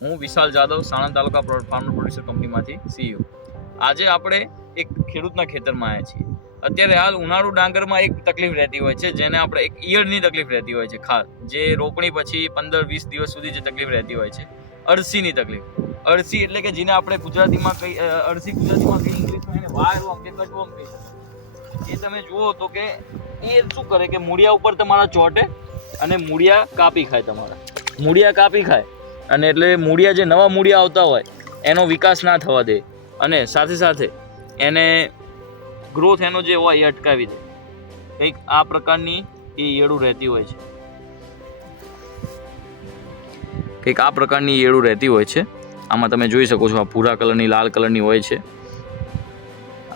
હું વિશાલ જાદવ, સાણંદ તાલુકા farmer producer કંપનીમાંથી CEO. આજે આપણે એક ખેડૂતના ખેતરમાં આવ્યા છીએ. અત્યારે હાલ ઉનાળુ ડાંગરમાં એક તકલીફ રહેતી હોય છે, જેને આપણે એક ઈયળની તકલીફ રહેતી હોય છે, ખાસ જે રોપણી પછી 15-20 દિવસ સુધી જે તકલીફ રહેતી હોય છે, અળસીની તકલીફ. અળસી એટલે કે જેને આપણે ગુજરાતીમાં અળસી ગુજરાતીમાં કઈ ઇંગ્લિશમાં એને વાયરવર્મ કે કટવર્મ કહી શકાય. એ તમે જુઓ તો કે એ શું કરે કે મૂળિયા ઉપર તમારા ચોટે અને મૂળિયા કાપી ખાય. મૂળિયા કાપી ખાય અને એટલે મૂળિયા જે નવા મૂળિયા આવતા હોય એનો વિકાસ ના થવા દે અને સાથે સાથે એને ગ્રોથ એનો જે હોય એ અટકાવી દે. કંઈક આ પ્રકારની એ ઈયળું રહેતી હોય છે. આમાં તમે જોઈ શકો છો, આ ભૂરા કલરની, લાલ કલરની હોય છે.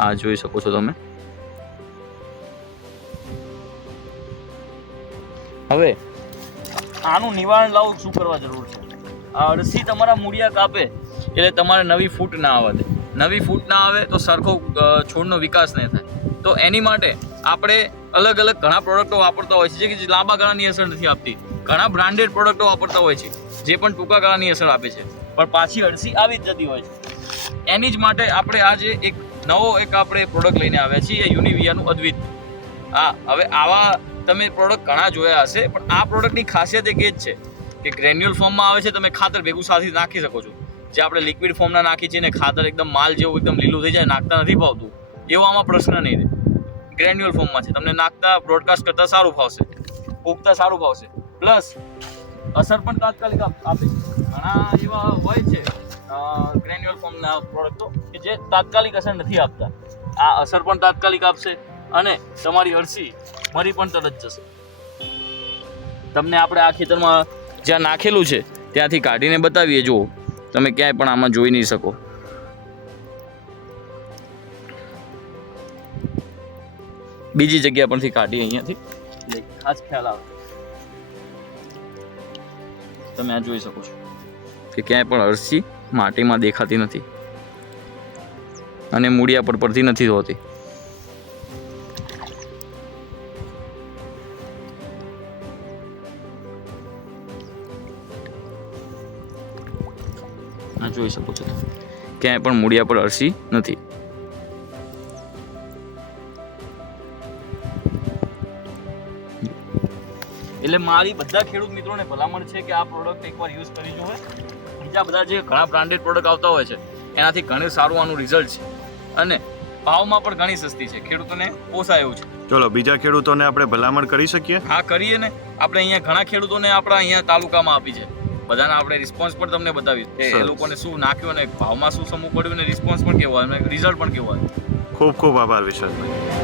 આ જોઈ શકો છો તમે. હવે આનું નિવારણ લાવવું શું કરવા જરૂર છે? આ અળસી તમારા મૂળિયા કાપે એટલે તમારે નવી ફૂટ ના આવવા દે. નવી ફૂટ ના આવે તો સરખો છોડનો વિકાસ નહીં થાય. તો એની માટે આપણે અલગ અલગ ઘણા પ્રોડક્ટો વાપરતા હોય છે, જે લાંબા ગાળાની અસર નથી આપતી. ઘણા બ્રાન્ડેડ પ્રોડક્ટો વાપરતા હોય છે, જે પણ ટૂંકા ગાળાની અસર આપે છે, પણ પાછી અળસી આવી જ જતી હોય છે. એની જ માટે આપણે આજે એક નવો આપણે પ્રોડક્ટ લઈને આવ્યા છીએ, યુનિવિયાનું અદ્વિત. હવે આવા તમે પ્રોડક્ટ ઘણા જોયા હશે, પણ આ પ્રોડક્ટની ખાસિયત એક એ જ છે કે ગ્રેન્યુઅલ ફોર્મમાં આવે છે. તમે ખાતર ભેગું સાથે નાખી શકો છો. જે આપણે લિક્વિડ ફોર્મના નાખી છીએ ને ખાતર એકદમ માલ જેવું એકદમ લીલું થઈ જાય, નાખતા નથી ભાવતું, એવો આમાં પ્રશ્ન નહીં રહે. ગ્રેન્યુઅલ ફોર્મમાં છે, તમને નાખતા બ્રોડકાસ્ટ કરતાં સારું ફાવશે, ઉગતા સારું ફાવશે, પ્લસ અસર પણ તાત્કાલિક આપે. ઘણા એવા હોય છે ગ્રેન્યુઅલ ફોર્મના પ્રોડક્ટો કે જે તાત્કાલિક અસર નથી આપતા. આ અસર પણ તાત્કાલિક આપશે અને તમારી અળસી મરી પણ તરત જશે. તમને આપણે આ ખેતરમાં જ્યાં નાખેલું છે ત્યાંથી કાઢીને બતાવીએ. જુઓ, તમે ક્યાંય પણ આમાં જોઈ નહીં શકો. બીજી જગ્યા પરથી કાઢી અહીંયાથી ખાસ ખ્યાલ આવે. તમે આ જોઈ શકો છો કે ક્યાંય પણ અળસી માટીમાં દેખાતી નથી અને મૂળિયા પર પડતી નથી હોતી. જોઈ શકો છો, ક્યાંય પણ મૂળિયા પર અળસી નથી. એટલે મારી બધા ખેડૂત મિત્રોને ભલામણ છે કે આ પ્રોડક્ટ એકવાર યુઝ કરી જુઓ. બીજા બધા જે ઘણા બ્રાન્ડેડ પ્રોડક્ટ આવતા હોય છે એનાથી ઘણું સારું આનું રિઝલ્ટ છે અને ભાવમાં પણ ઘણી સસ્તી છે. ખેડૂતોને પોસાય એવું છે. ચલો, બીજા ખેડૂતોને આપણે ભલામણ કરી શકીએ? હા, કરીએ ને. આપણે અહીંયા ઘણા ખેડૂતોને આપણા અહીંયા તાલુકામાં આપી છે. બધાના આપણે રિસ્પોન્સ પણ તમને બતાવીશ કે એ લોકોને શું નાખ્યું અને ભાવમાં શું સમૂહ પડ્યું અને રિસ્પોન્સ પણ કેવો અને રિઝલ્ટ પણ કેવો આવે. ખૂબ ખૂબ આભાર વિશાલભાઈ.